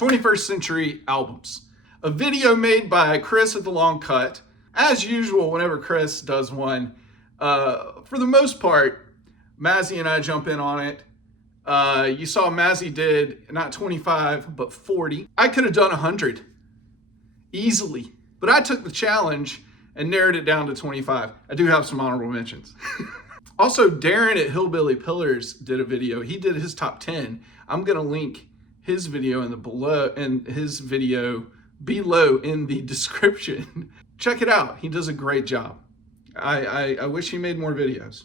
'21st Century albums. A video made by Chris at the Long Cut. As usual, whenever Chris does one, for the most part, Mazzy and I jump in on it. You saw Mazzy did not 25, but 40. I could have done 100 easily, but I took the challenge and narrowed it down to 25. I do have some honorable mentions. Also, Darren at Hillbilly Pillars did a video. He did his top 10. I'm gonna link his video below in the description. Check it out. He does a great job. I wish he made more videos.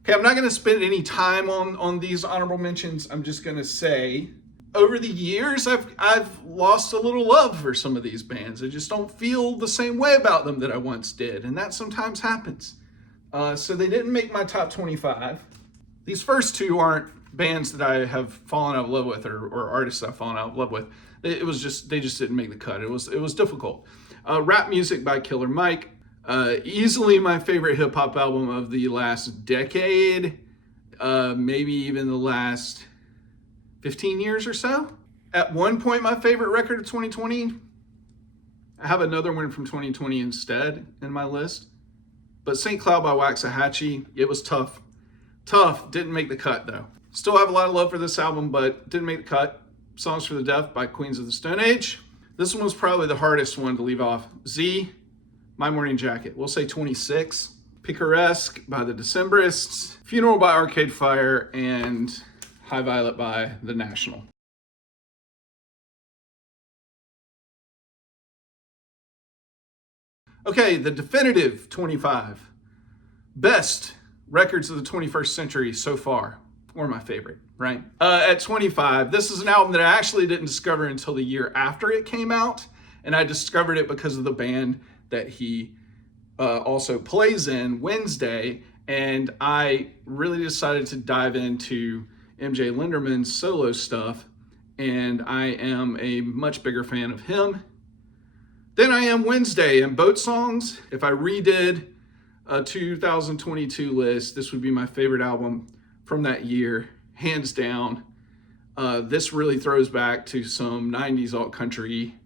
Okay, I'm not going to spend any time on these honorable mentions. I'm just going to say, over the years, I've lost a little love for some of these bands. I just don't feel the same way about them that I once did, and that sometimes happens. So they didn't make my top 25. These first two aren't bands that I have fallen out of love with or artists I've fallen out of love with. They just didn't make the cut. It was difficult. Rap Music by Killer Mike. Easily my favorite hip hop album of the last decade. Maybe even the last 15 years or so. At one point, my favorite record of 2020. I have another one from 2020 instead in my list. But St. Cloud by Waxahachie, it was tough. Tough, didn't make the cut though. Still have a lot of love for this album, but didn't make the cut. Songs for the Deaf by Queens of the Stone Age. This one was probably the hardest one to leave off. Z, My Morning Jacket. We'll say 26. Picaresque by the Decemberists. Funeral by Arcade Fire, and High Violet by The National. Okay, the definitive 25 best records of the 21st century so far, or my favorite, right? At 25, this is an album that I actually didn't discover until the year after it came out, and I discovered it because of the band that he also plays in, Wednesday, and I really decided to dive into MJ Linderman's solo stuff, and I am a much bigger fan of him than I am Wednesday. And both songs, if I redid a 2022 list, this would be my favorite album from that year, hands down. This really throws back to some 90s alt country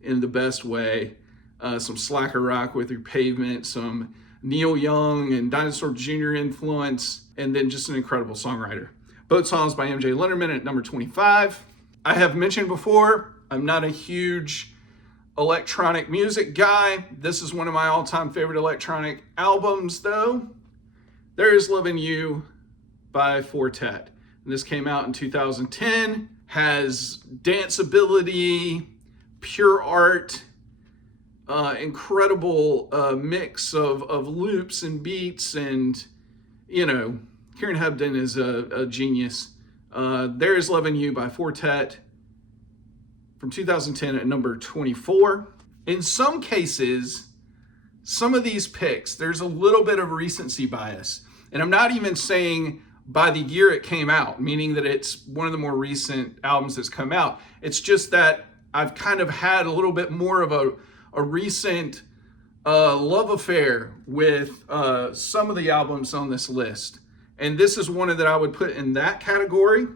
in the best way. Some slacker rock with your Pavement, some Neil Young and Dinosaur Jr. influence, and then just an incredible songwriter. Both songs by MJ Linderman at number 25. I have mentioned before, I'm not a huge electronic music guy. This is one of my all-time favorite electronic albums though. There Is Lovin' You by Fortet. And this came out in 2010, has danceability, pure art, incredible mix of loops and beats, and you know, Kieran Hebden is a genius. There Is Lovin' You by Fortet from 2010 at number 24. In some cases, some of these picks, there's a little bit of recency bias. And I'm not even saying by the year it came out, meaning that it's one of the more recent albums that's come out. It's just that I've kind of had a little bit more of a recent love affair with some of the albums on this list. And this is one that I would put in that category.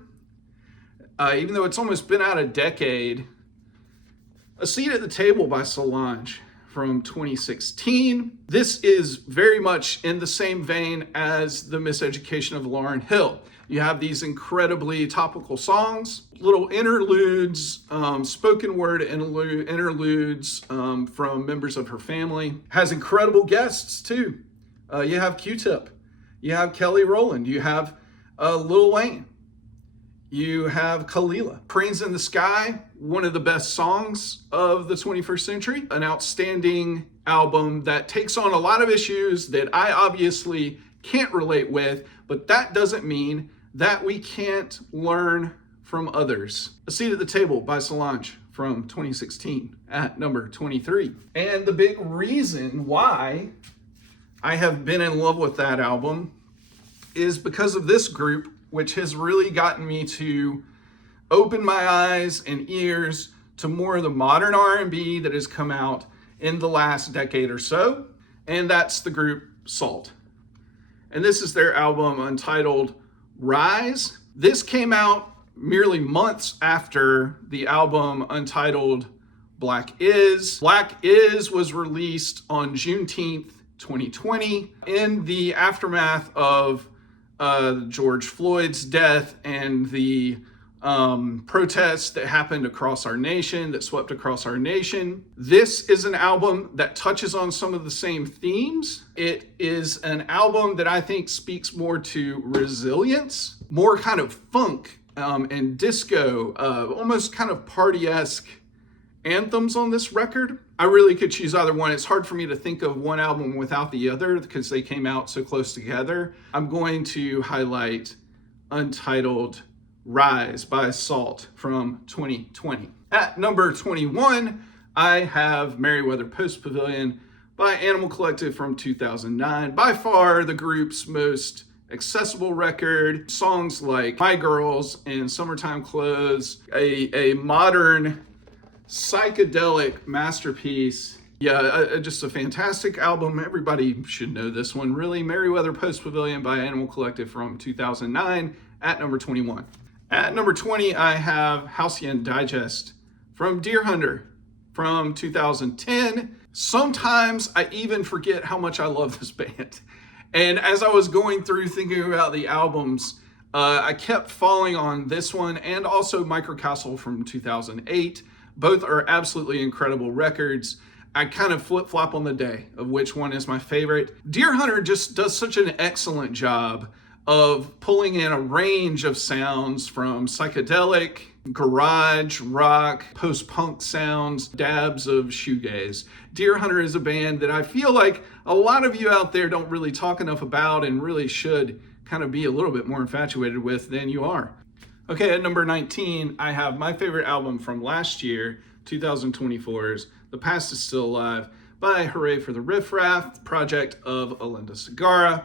Even though it's almost been out a decade. A Seat at the Table by Solange from 2016. This is very much in the same vein as The Miseducation of Lauryn Hill. You have these incredibly topical songs, little interludes, spoken word interludes from members of her family. Has incredible guests too. You have Q-Tip, you have Kelly Rowland, you have Lil Wayne, you have Kalila. Cranes in the Sky, one of the best songs of the 21st century. An outstanding album that takes on a lot of issues that I obviously can't relate with, but that doesn't mean that we can't learn from others. A Seat at the Table by Solange from 2016 at number 23. And the big reason why I have been in love with that album is because of this group, which has really gotten me to open my eyes and ears to more of the modern R&B that has come out in the last decade or so, and that's the group Salt. And this is their album entitled Rise. This came out merely months after the album entitled Black Is. Black Is was released on Juneteenth, 2020, in the aftermath of George Floyd's death and the protests that happened across our nation, that swept across our nation. This is an album that touches on some of the same themes. It is an album that I think speaks more to resilience, more kind of funk and disco, almost kind of party-esque anthems on this record. I really could choose either one. It's hard for me to think of one album without the other because they came out so close together. I'm going to highlight Untitled Rise by Salt from 2020. At number 21, I have Merriweather Post Pavilion by Animal Collective from 2009. By far the group's most accessible record. Songs like My Girls and Summertime Clothes, a modern psychedelic masterpiece. Yeah, just a fantastic album. Everybody should know this one, really. Merriweather Post Pavilion by Animal Collective from 2009 at number 21. At number 20, I have Halcyon Digest from Deer Hunter from 2010. Sometimes I even forget how much I love this band. And as I was going through thinking about the albums, I kept falling on this one and also Microcastle from 2008. Both are absolutely incredible records. I kind of flip-flop on the day of which one is my favorite. Deer Hunter just does such an excellent job of pulling in a range of sounds from psychedelic, garage, rock, post-punk sounds, dabs of shoegaze. Deer Hunter is a band that I feel like a lot of you out there don't really talk enough about and really should kind of be a little bit more infatuated with than you are. Okay, at number 19, I have my favorite album from last year, 2024's The Past Is Still Alive by Hooray for the Riff Raff, project of Alinda Segarra.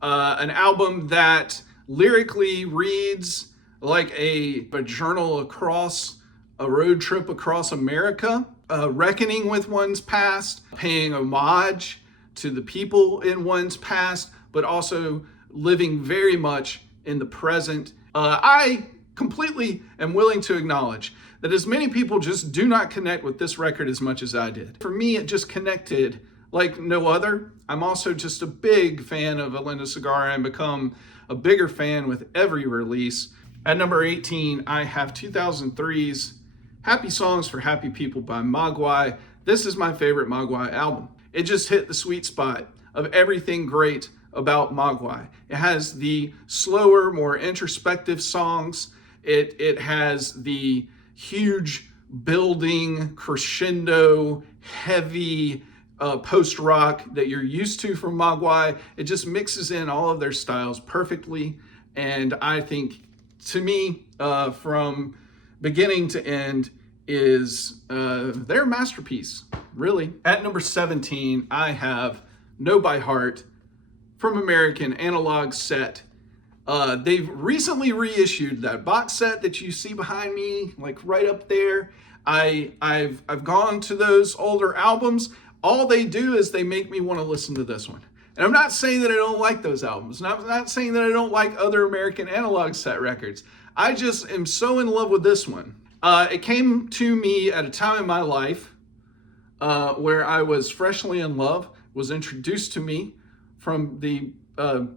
An album that lyrically reads like a journal across a road trip across America, reckoning with one's past, paying homage to the people in one's past, but also living very much in the present. I completely am willing to acknowledge that as many people just do not connect with this record as much as I did. For me, it just connected like no other. I'm also just a big fan of Alinda Segarra and become a bigger fan with every release. At number 18, I have 2003's Happy Songs for Happy People by Mogwai. This is my favorite Mogwai album. It just hit the sweet spot of everything great about Mogwai. It has the slower, more introspective songs. It has the huge building, crescendo, heavy post-rock that you're used to from Mogwai. It just mixes in all of their styles perfectly. And I think, to me, from beginning to end, is their masterpiece, really. At number 17, I have Know by Heart from American Analog Set. They've recently reissued that box set that you see behind me, like right up there. I've gone to those older albums. All they do is they make me want to listen to this one. And I'm not saying that I don't like those albums. And I'm not saying that I don't like other American Analog Set records. I just am so in love with this one. It came to me at a time in my life where I was freshly in love, was introduced to me from the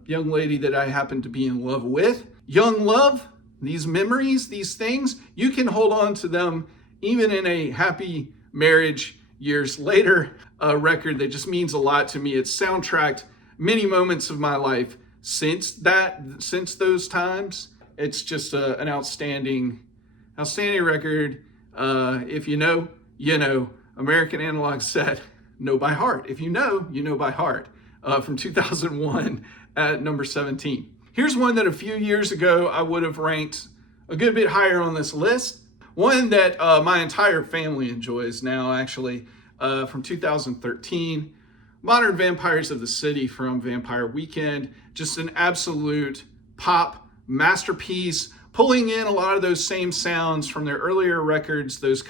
young lady that I happened to be in love with. Young love, these memories, these things, you can hold on to them even in a happy marriage years later. A record that just means a lot to me. It's soundtracked many moments of my life since those times. It's just an outstanding record. If you know, you know. American Analog Set, Know by Heart. If you know, you know by heart. From 2001 at number 17. Here's one that a few years ago I would have ranked a good bit higher on this list. One that my entire family enjoys now, actually, from 2013. Modern Vampires of the City from Vampire Weekend. Just an absolute pop masterpiece, pulling in a lot of those same sounds from their earlier records, those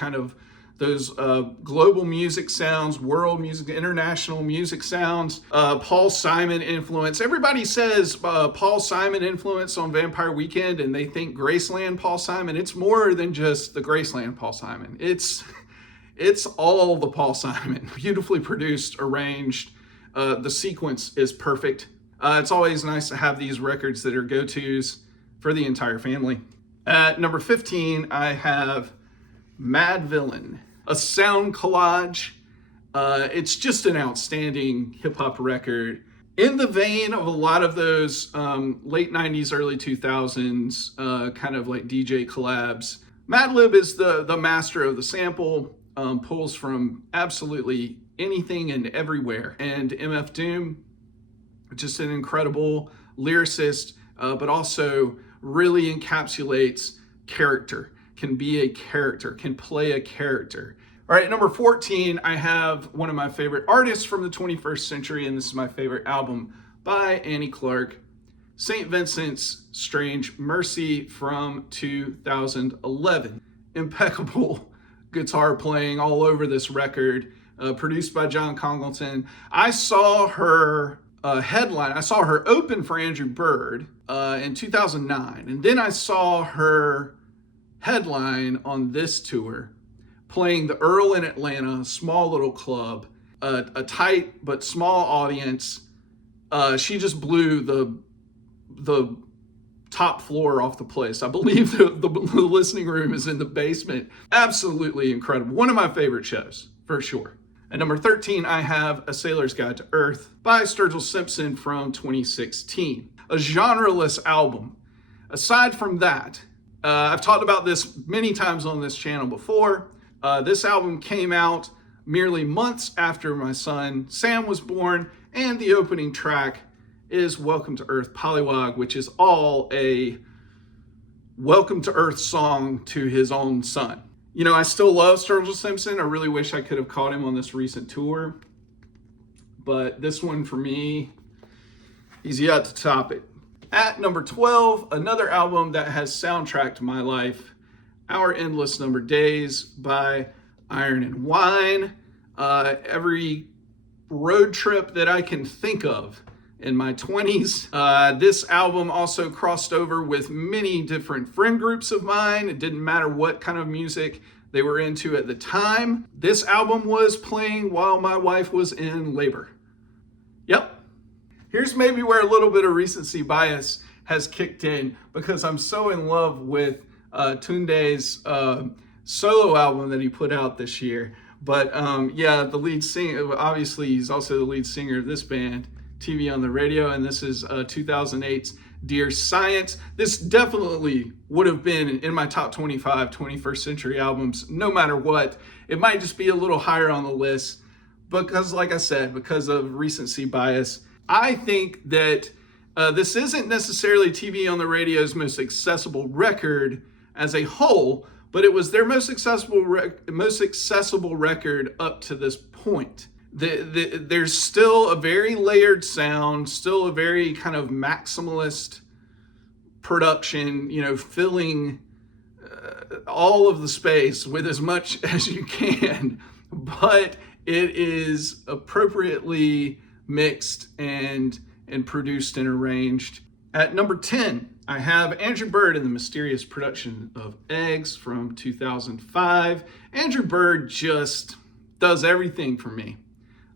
global music sounds, world music, international music sounds, Paul Simon influence. Everybody says Paul Simon influence on Vampire Weekend, and they think Graceland Paul Simon. It's more than just the Graceland Paul Simon. It's all the Paul Simon. Beautifully produced, arranged. The sequence is perfect. It's always nice to have these records that are go-tos for the entire family. At number 15, I have Mad Villain, a sound collage. It's just an outstanding hip-hop record in the vein of a lot of those late 90s, early 2000s kind of like DJ collabs. Madlib is the master of the sample, pulls from absolutely anything and everywhere. And MF Doom, just an incredible lyricist, but also really encapsulates character. Can be a character, can play a character. All right, number 14, I have one of my favorite artists from the 21st century, and this is my favorite album by Annie Clark, St. Vincent's Strange Mercy from 2011. Impeccable guitar playing all over this record, produced by John Congleton. I saw her headline, I saw her open for Andrew Bird in 2009, and then I saw her headline on this tour, playing the Earl in Atlanta, a small little club, a tight but small audience. She just blew the top floor off the place. I believe the listening room is in the basement. Absolutely incredible. One of my favorite shows, for sure. At number 13, I have A Sailor's Guide to Earth by Sturgill Simpson from 2016. A genreless album. Aside from that, I've talked about this many times on this channel before. This album came out merely months after my son Sam was born, and the opening track is Welcome to Earth Pollywog, which is all a Welcome to Earth song to his own son. You know, I still love Sturgill Simpson. I really wish I could have caught him on this recent tour, but this one for me, he's yet to top it. At number 12, another album that has soundtracked my life, Our Endless Numbered Days by Iron and Wine. Every road trip that I can think of in my 20s. This album also crossed over with many different friend groups of mine. It didn't matter what kind of music they were into at the time. This album was playing while my wife was in labor. Yep. Here's maybe where a little bit of recency bias has kicked in, because I'm so in love with Tunde's solo album that he put out this year. But yeah, the lead singer, obviously he's also the lead singer of this band, TV on the Radio, and this is 2008's Dear Science. This definitely would have been in my top 25 21st century albums, no matter what. It might just be a little higher on the list because, like I said, because of recency bias. I think that this isn't necessarily TV on the Radio's most accessible record as a whole, but it was their most accessible record up to this point. There's still a very layered sound, still a very kind of maximalist production, you know, filling all of the space with as much as you can, but it is appropriately mixed and produced and arranged. At number 10, I have Andrew Bird and the Mysterious Production of Eggs from 2005. Andrew Bird just does everything for me.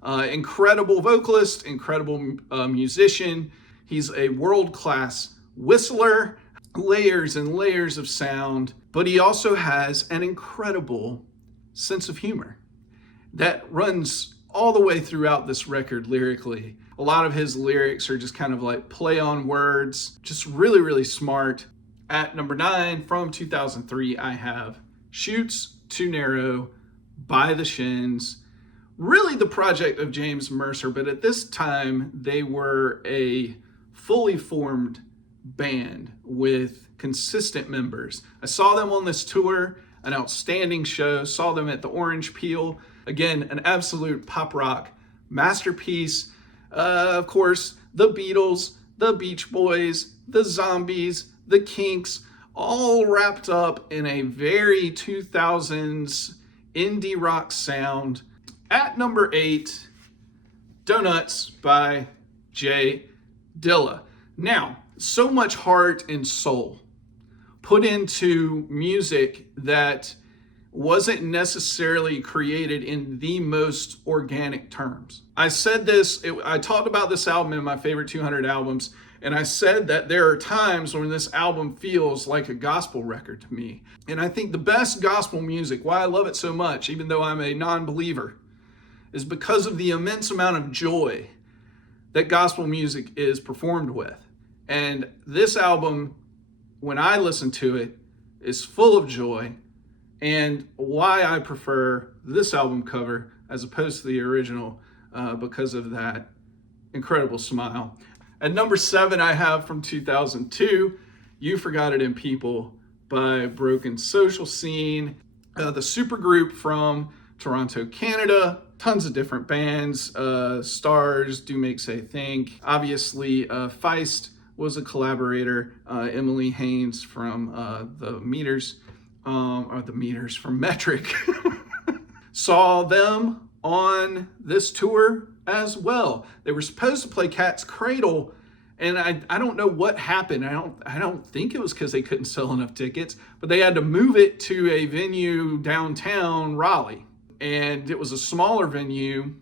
Incredible vocalist, incredible musician. He's a world-class whistler, layers and layers of sound, but he also has an incredible sense of humor that runs all the way throughout this record lyrically. A lot of his lyrics are just kind of like play on words, just really, really smart. At number 9 from 2003, I have Chutes Too Narrow by the Shins. Really the project of James Mercer, but at this time they were a fully formed band with consistent members. I saw them on this tour, an outstanding show, saw them at the Orange Peel. Again, an absolute pop rock masterpiece. Of course, the Beatles, the Beach Boys, the Zombies, the Kinks, all wrapped up in a very 2000s indie rock sound. At number 8, Donuts by Jay Dilla. Now, so much heart and soul put into music that wasn't necessarily created in the most organic terms. I said this, I talked about this album in my favorite 200 albums, and I said that there are times when this album feels like a gospel record to me. And I think the best gospel music, why I love it so much, even though I'm a non-believer, is because of the immense amount of joy that gospel music is performed with. And this album, when I listen to it, is full of joy, and why I prefer this album cover as opposed to the original, because of that incredible smile. At number 7, I have from 2002, You Forgot It in People by Broken Social Scene, the supergroup from Toronto, Canada. Tons of different bands, Stars, Do Make Say Think. Obviously, Feist was a collaborator. Emily Haynes from the Meters from Metric. Saw them on this tour as well. They were supposed to play Cat's Cradle, and I don't know what happened. I don't think it was because they couldn't sell enough tickets, but they had to move it to a venue downtown Raleigh. And it was a smaller venue,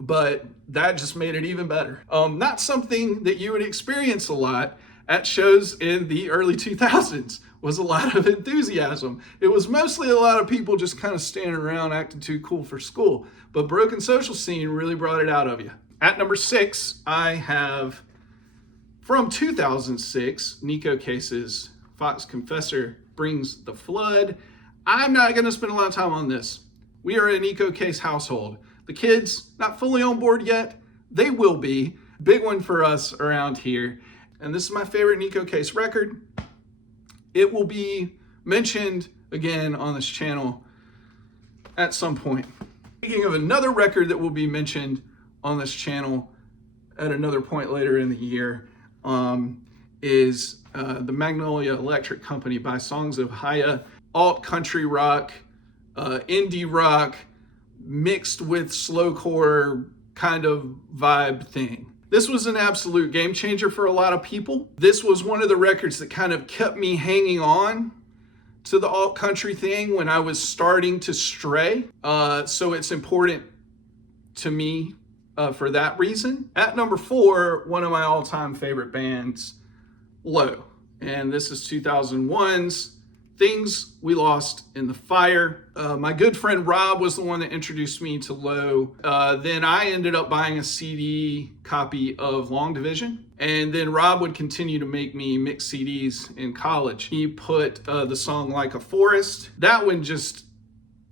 but that just made it even better. Not something that you would experience a lot at shows in the early 2000s, was a lot of enthusiasm. It was mostly a lot of people just kind of standing around acting too cool for school, but Broken Social Scene really brought it out of you. At number 6, I have from 2006, Nico Case's Fox Confessor Brings the Flood. I'm not going to spend a lot of time on this. We are a Nico Case household. The kids, not fully on board yet. They will be. Big one for us around here. And this is my favorite Nico Case record. It will be mentioned again on this channel at some point. Speaking of another record that will be mentioned on this channel at another point later in the year, is the Magnolia Electric Company by Songs of Haya. Alt country rock, indie rock, mixed with slowcore kind of vibe thing. This was an absolute game changer for a lot of people. This was one of the records that kind of kept me hanging on to the alt country thing when I was starting to stray. So it's important to me for that reason. At number 4, one of my all-time favorite bands, Low. And this is 2001's Things We Lost in the Fire. My good friend Rob was the one that introduced me to Low. Then I ended up buying a CD copy of Long Division. And then Rob would continue to make me mix CDs in college. He put the song Like a Forest. That one just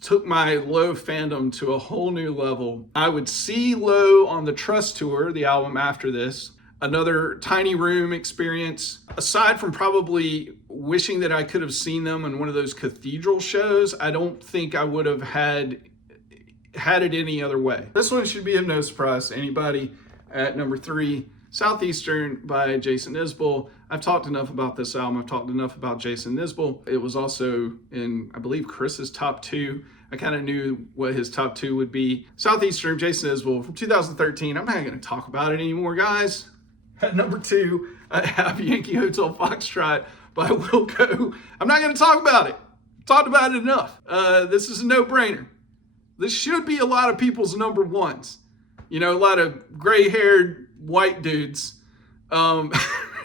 took my Low fandom to a whole new level. I would see Low on the Trust Tour, the album after this. Another tiny room experience. Aside from probably wishing that I could have seen them in one of those cathedral shows, I don't think I would have had it any other way. This one should be of no surprise to anybody. At number 3, Southeastern by Jason Isbell. I've talked enough about this album. I've talked enough about Jason Isbell. It was also in, I believe, Chris's top 2. I kind of knew what his top 2 would be. Southeastern, Jason Isbell from 2013. I'm not going to talk about it anymore, guys. At number 2, I have Yankee Hotel Foxtrot by Wilco. I'm not going to talk about it. Talked about it enough. This is a no-brainer. This should be a lot of people's number ones. You know, a lot of gray-haired white dudes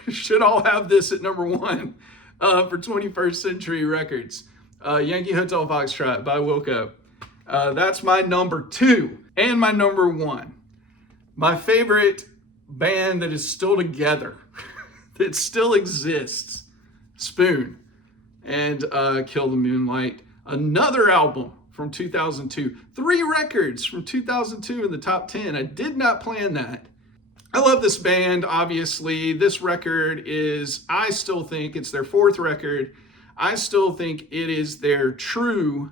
should all have this at number one for 21st Century Records. Yankee Hotel Foxtrot by Wilco. That's my number two. And my number one. My favorite band that is still together, that still exists, Spoon and Kill the Moonlight. Another album from 2002. 3 records from 2002 in the top 10. I did not plan that. I love this band, obviously. This record is, I still think, it's their 4th record. I still think it is their true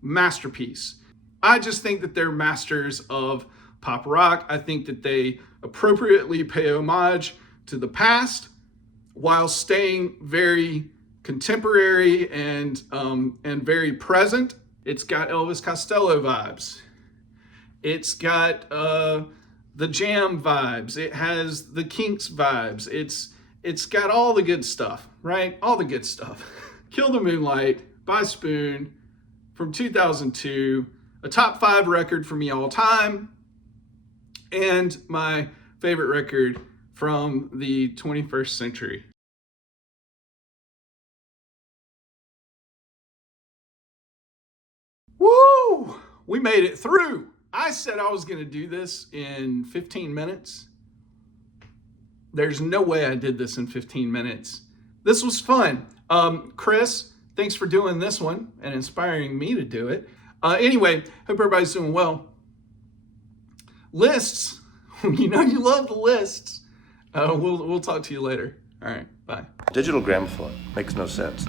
masterpiece. I just think that they're masters of pop rock. I think that they appropriately pay homage to the past while staying very contemporary and very present. It's got Elvis Costello vibes. It's got the Jam vibes. It has the Kinks vibes. It's got all the good stuff, right? All the good stuff. Kill the Moonlight by Spoon from 2002. A top 5 record for me all time. And my favorite record from the 21st century. Woo! We made it through. I said I was going to do this in 15 minutes. There's no way I did this in 15 minutes. This was fun. Chris, thanks for doing this one and inspiring me to do it. Anyway, hope everybody's doing well. Lists. You know you love the lists. We'll talk to you later. All right, bye. Digital gramophone makes no sense.